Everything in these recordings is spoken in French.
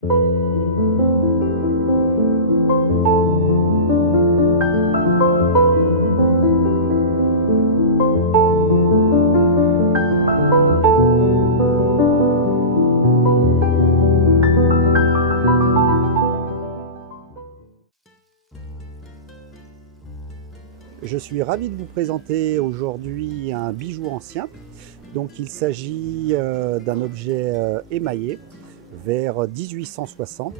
Je suis ravi de vous présenter aujourd'hui un bijou ancien. Donc il s'agit d'un objet émaillé vers 1860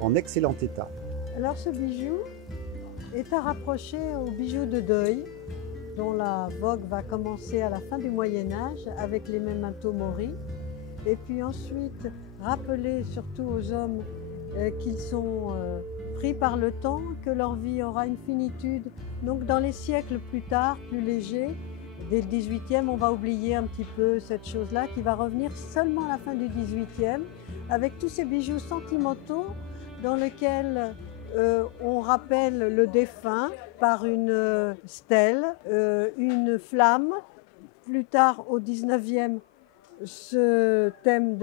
en excellent état. Alors ce bijou est à rapprocher au bijou de deuil dont la vogue va commencer à la fin du Moyen-Âge avec les memento mori, et puis ensuite rappeler surtout aux hommes qu'ils sont pris par le temps, que leur vie aura une finitude. Donc dans les siècles plus tard, plus légers, dès le 18e, on va oublier un petit peu cette chose-là qui va revenir seulement à la fin du 18e avec tous ces bijoux sentimentaux dans lesquels on rappelle le défunt par une stèle, une flamme. Plus tard, au 19e, ce thème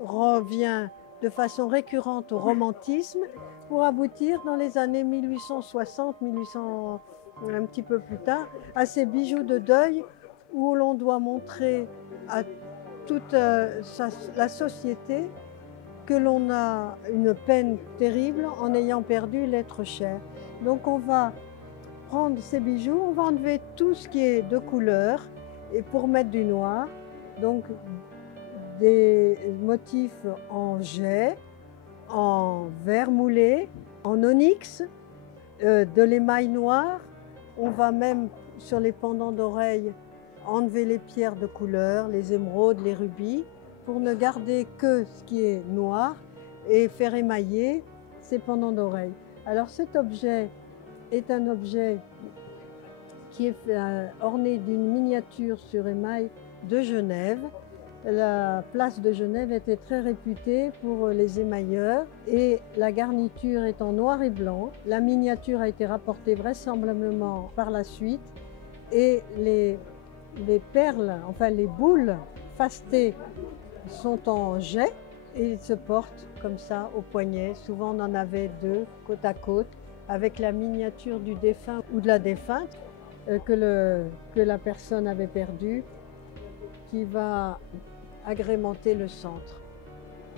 revient de façon récurrente au romantisme pour aboutir dans les années 1860, 1800, un petit peu plus tard, à ces bijoux de deuil où l'on doit montrer à toute la société que l'on a une peine terrible en ayant perdu l'être cher. Donc on va prendre ces bijoux, on va enlever tout ce qui est de couleur et pour mettre du noir. Donc des motifs en jet, en verre moulé, en onyx, de l'émail noir. On va même sur les pendants d'oreilles enlever les pierres de couleur, les émeraudes, les rubis, pour ne garder que ce qui est noir et faire émailler ces pendants d'oreilles. Alors cet objet est un objet qui est orné d'une miniature sur émail de Genève. La place de Genève était très réputée pour les émailleurs et la garniture est en noir et blanc. La miniature a été rapportée vraisemblablement par la suite et les perles, enfin les boules fastées sont en jet et ils se portent comme ça au poignet. Souvent on en avait deux côte à côte avec la miniature du défunt ou de la défunte que la personne avait perdue, qui va agrémenter le centre.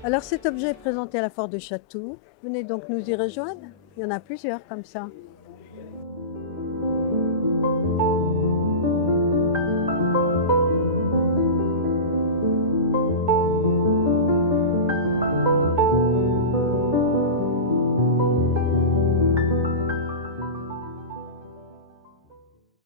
Alors cet objet est présenté à la foire de Chatou. Venez donc nous y rejoindre. Il y en a plusieurs comme ça.